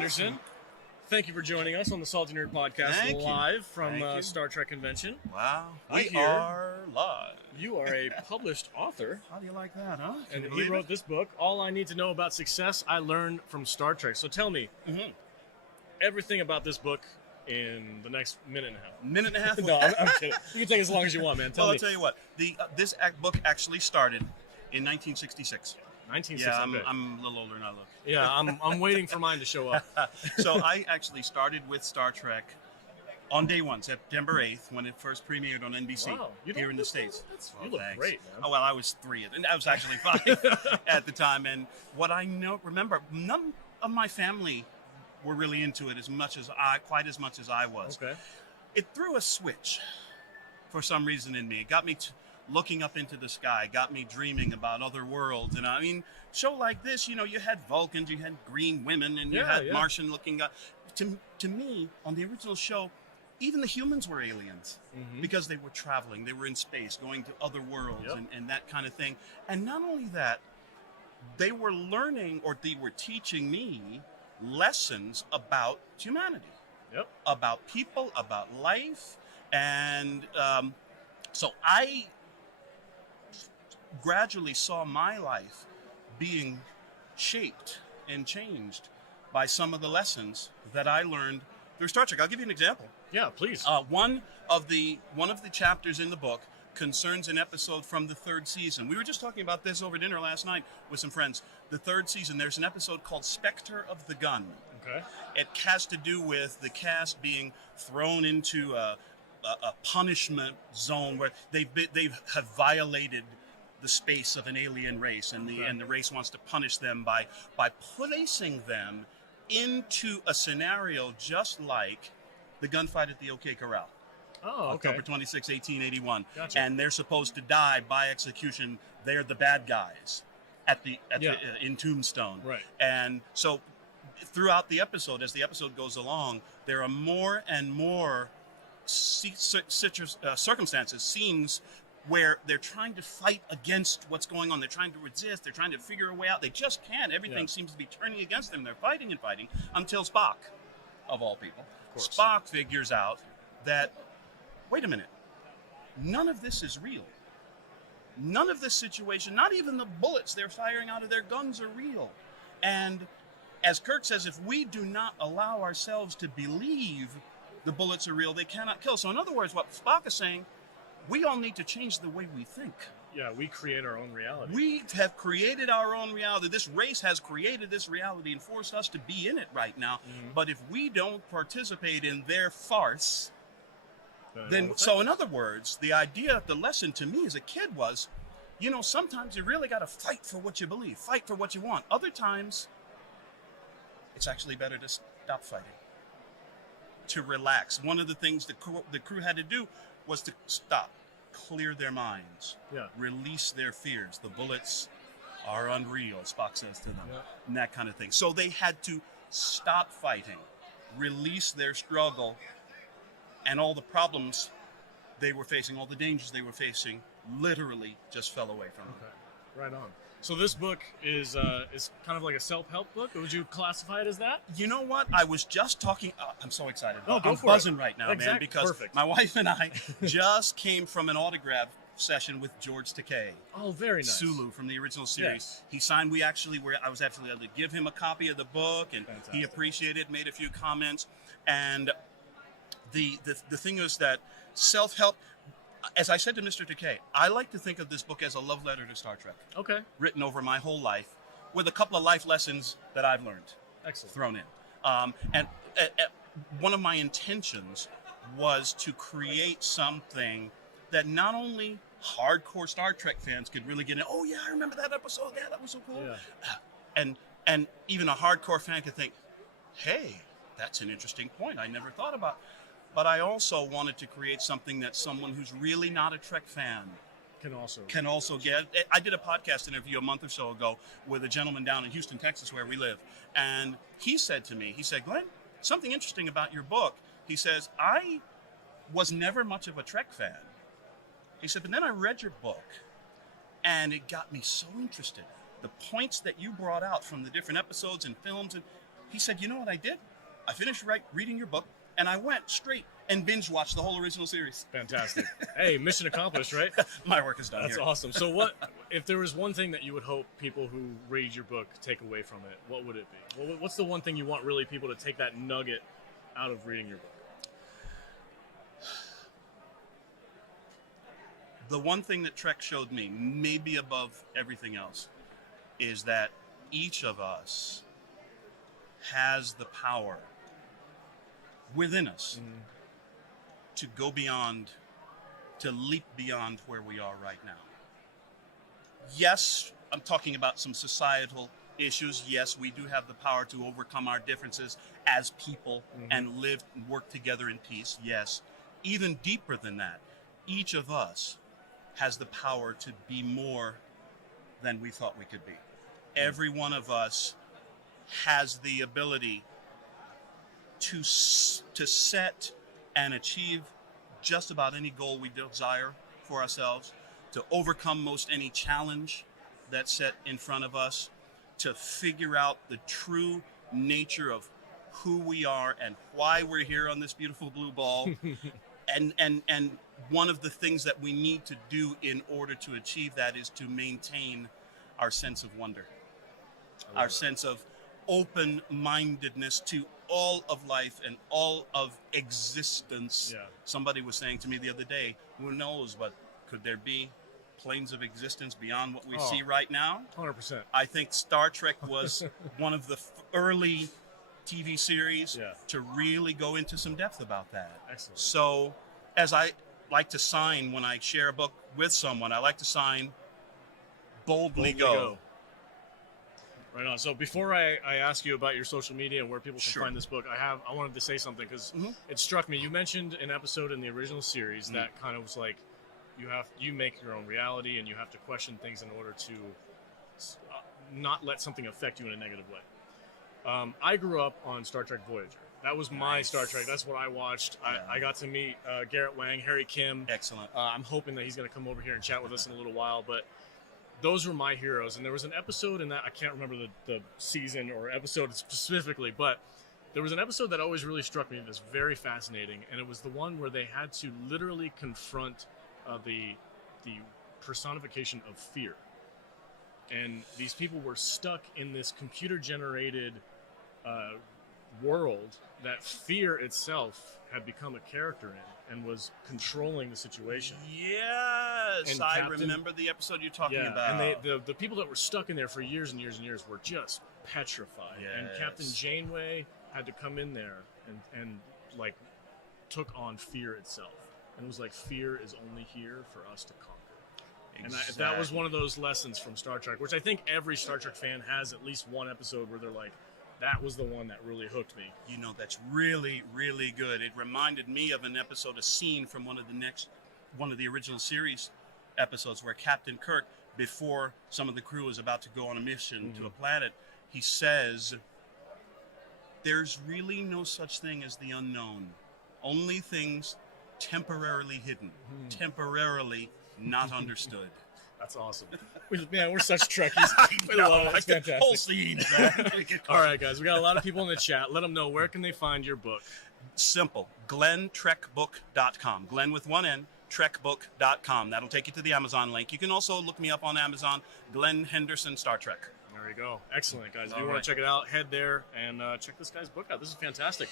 Henderson. Thank you for joining us on the Salty Nerd Podcast live from Star Trek Convention. Wow. We are live. You are a published author. How do you like that, huh? And he wrote this book, All I Need to Know About Success I Learned from Star Trek. So tell me everything about this book in the next minute and a half. Minute and a half? No, I'm kidding. You can take as long as you want, man. I'll tell you what. This book actually started in 1966. 1966. Yeah, I'm a little older than I look. Yeah, I'm waiting for mine to show up. So I actually started with Star Trek on day one, September 8th, when it first premiered on NBC here in the States. You look great, man. Oh, well, I was 3, and I was actually 5 at the time. And what I remember, none of my family were really into it quite as much as I was. Okay. It threw a switch for some reason in me. It got me looking up into the sky, got me dreaming about other worlds. And I mean, show like this, you had Vulcans, you had green women, and you had Martian-looking guys. To me, on the original show, even the humans were aliens because they were traveling, they were in space, going to other worlds and that kind of thing. And not only that, they were learning, or they were teaching me lessons about humanity, about people, about life. And so I gradually saw my life being shaped and changed by some of the lessons that I learned through Star Trek. I'll give you an example. Yeah, please. One of the chapters in the book concerns an episode from the 3rd season. We were just talking about this over dinner last night with some friends. The 3rd season, there's an episode called Spectre of the Gun. Okay. It has to do with the cast being thrown into a punishment zone where they have violated the space of an alien race, and the race wants to punish them by placing them into a scenario just like the gunfight at the OK Corral. Oh, okay. October 26, 1881. Gotcha. And they're supposed to die by execution. They're the bad guys in Tombstone. Right. And so throughout the episode, as the episode goes along, there are more and more circumstances, scenes where they're trying to fight against what's going on. They're trying to resist. They're trying to figure a way out. They just can't. Everything seems to be turning against them. They're fighting and fighting until Spock, of all people, Spock figures out that, wait a minute, none of this is real. None of this situation, not even the bullets they're firing out of their guns are real. And as Kirk says, if we do not allow ourselves to believe the bullets are real, they cannot kill. So in other words, what Spock is saying, we all need to change the way we think. Yeah, we create our own reality. We have created our own reality. This race has created this reality and forced us to be in it right now. But if we don't participate in their farce, then, so in other words, the idea, the lesson to me as a kid was, sometimes you really got to fight for what you believe, fight for what you want. Other times, it's actually better to stop fighting, to relax. One of the things the crew had to do was to stop, clear their minds, release their fears. The bullets are unreal, Spock says to them, and that kind of thing. So they had to stop fighting, release their struggle, and all the problems they were facing, all the dangers they were facing, literally just fell away from them. Okay, right on. So this book is kind of like a self-help book? Would you classify it as that? You know what? I was just talking. I'm so excited. Oh, I'm buzzing right now, man, because my wife and I just came from an autograph session with George Takei. Oh, very nice. Sulu from the original series. Yes. He signed. I was actually able to give him a copy of the book, and he appreciated it, made a few comments. And the thing is that self-help. As I said to Mr. Takei, I like to think of this book as a love letter to Star Trek. Okay. Written over my whole life with a couple of life lessons that I've learned. Excellent. Thrown in. And one of my intentions was to create something that not only hardcore Star Trek fans could really get in, oh yeah, I remember that episode, yeah, that was so cool. Yeah. And even a hardcore fan could think, hey, that's an interesting point I never thought about. But I also wanted to create something that someone who's really not a Trek fan can also get. I did a podcast interview a month or so ago with a gentleman down in Houston, Texas, where we live. And he said to me, Glenn, something interesting about your book. He says, I was never much of a Trek fan. He said, but then I read your book, and it got me so interested. The points that you brought out from the different episodes and films, and He said, you know what I did? I finished reading your book, and I went straight and binge-watched the whole original series. Fantastic. Hey, mission accomplished, right? My work is done. That's here. awesome. So what, if there was one thing that you would hope people who read your book take away from it, what would it be? What's the one thing you want really people to take that nugget out of reading your book? The one thing that Trek showed me, maybe above everything else, is that each of us has the power within us to go beyond, to leap beyond where we are right now. Yes, I'm talking about some societal issues. Yes, we do have the power to overcome our differences as people and live and work together in peace. Yes. Even deeper than that, each of us has the power to be more than we thought we could be. Every one of us has the ability to set and achieve just about any goal we desire for ourselves, to overcome most any challenge that's set in front of us, to figure out the true nature of who we are and why we're here on this beautiful blue ball. And one of the things that we need to do in order to achieve that is to maintain our sense of wonder, our sense of open-mindedness to all of life and all of existence. Yeah. Somebody was saying to me the other day, who knows, but could there be planes of existence beyond what we see right now? 100%. I think Star Trek was one of the early TV series to really go into some depth about that. Excellent. So, as I like to sign when I share a book with someone, I like to sign Boldly Go. Right on. So before I ask you about your social media and where people can find this book, I wanted to say something because it struck me. You mentioned an episode in the original series that kind of was like, you make your own reality and you have to question things in order to not let something affect you in a negative way. I grew up on Star Trek Voyager. That was my Star Trek. That's what I watched. I got to meet Garrett Wang, Harry Kim. Excellent. I'm hoping that he's going to come over here and chat with us in a little while, but those were my heroes. And there was an episode in that, I can't remember the season or episode specifically, but there was an episode that always really struck me as very fascinating, and it was the one where they had to literally confront the personification of fear. And these people were stuck in this computer-generated world that fear itself had become a character in and was controlling the situation. Yes, And I remember the episode you're talking about. And the people that were stuck in there for years and years and years were just petrified. Yes. And Captain Janeway had to come in there and like took on fear itself. And it was like, fear is only here for us to conquer. Exactly. And that was one of those lessons from Star Trek, which I think every Star Trek fan has at least one episode where they're like, that was the one that really hooked me. You know, that's really, really good. It reminded me of an episode, a scene from one of the original series episodes where Captain Kirk, before some of the crew is about to go on a mission to a planet, he says, there's really no such thing as the unknown. Only things temporarily hidden, temporarily not understood. That's awesome. We're such Trekkies. We love it. It's fantastic. Whole scene, man. All right, guys. We got a lot of people in the chat. Let them know, where can they find your book? Simple. GlenTrekBook.com. Glen with one N. TrekBook.com. That'll take you to the Amazon link. You can also look me up on Amazon, Glen Henderson Star Trek. There you go. Excellent, guys. If you want to check it out, head there and check this guy's book out. This is fantastic.